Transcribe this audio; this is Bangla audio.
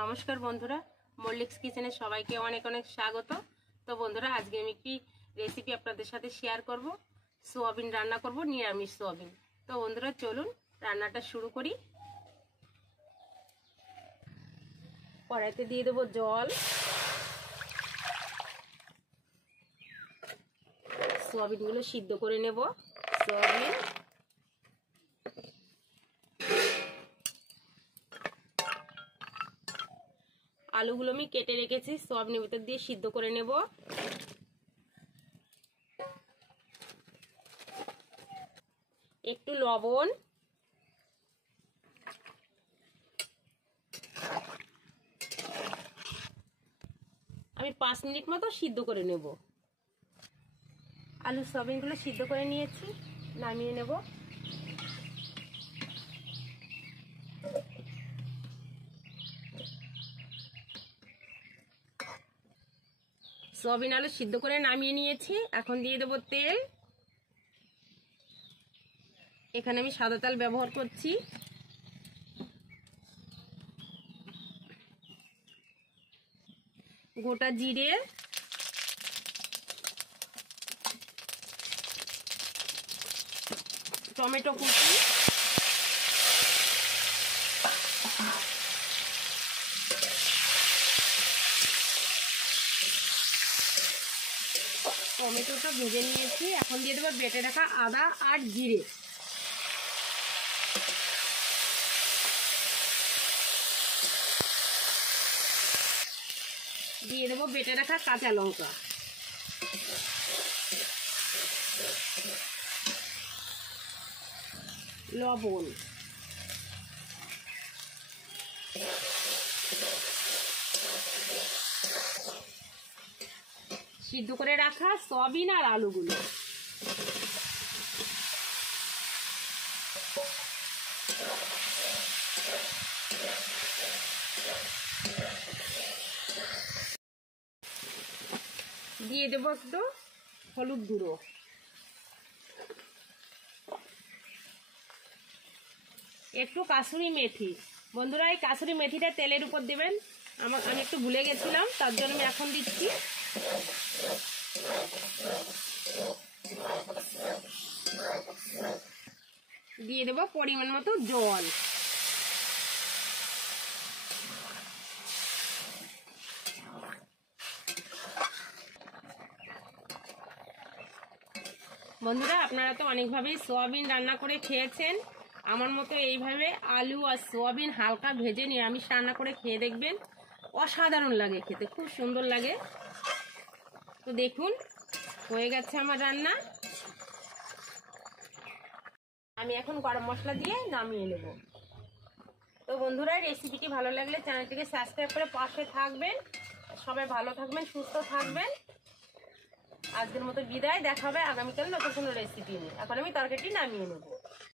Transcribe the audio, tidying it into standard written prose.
নমস্কার বন্ধুরা, মল্লিক্স কিচেনে সবাইকে অনেক অনেক স্বাগত। তো বন্ধুরা, আজকে আমি একটি রেসিপি আপনাদের সাথে শেয়ার করব। সোয়াবিন রান্না করব, নিরামিষ সোয়াবিন। তো বন্ধুরা চলুন রান্নাটা শুরু করি। কড়াইতে দিয়ে দেবো জল। সোয়াবিনগুলো সিদ্ধ করে নেব। সোয়াবিন আলুগুলো আমি কেটে রেখেছি, সোয়াবিনের ভিতর দিয়ে সিদ্ধ করে নেব। একটু লবণ, আমি 5 মিনিট মতো সিদ্ধ করে নেব। আলু সোয়াবিনগুলো সিদ্ধ করে নিয়েছি, নামিয়ে নেব। সোয়াবিন আলু সিদ্ধ করে নামিয়ে নিয়েছি। এখন দিয়ে দেবো তেল। এখানে আমি সাদা তেল ব্যবহার করছি। গোটা জিরে, টমেটো কুচি, টমেটোটা ভেজে নিয়েছি। এখন দিয়ে দেবো বেটে রাখা আদা আর জিরে। দিয়ে দেবো বেটে রাখা কাঁচা লঙ্কা। লবণ, সিদ্ধ করে রাখা সয়াবিন আর আলুগুলো। দিয়ে দেবো একটু হলুদ গুঁড়ো, একটু কাসুরি মেথি। বন্ধুরা, এই কাসুরি মেথিটা তেলের উপর দেবেন। আমি একটু ভুলে গেছিলাম, তার জন্য আমি এখন দিচ্ছি। দিয়ে দেবো পরিমাণ মতো জল। বন্ধুরা, আপনারা তো অনেকভাবেই সোয়াবিন রান্না করে খেয়েছেন। আমার মতো এইভাবে আলু আর সোয়াবিন হালকা ভেজে নিরামিষ রান্না করে খেয়ে দেখবেন, অসাধারণ লাগে খেতে, খুব সুন্দর লাগে। তো দেখুন, হয়ে গেছে আমার রান্না। আমি এখন গরম মশলা দিয়ে নামিয়ে নেব। তো বন্ধুরা, রেসিপিটি ভালো লাগলে চ্যানেলটিকে সাবস্ক্রাইব করে পাশে থাকবেন। সবাই ভালো থাকবেন, সুস্থ থাকবেন। আজকের মতো বিদায়, দেখা হবে আগামীকাল নতুন কোনো রেসিপি নিয়ে। এখন আমি তরকারিটি নামিয়ে নেব।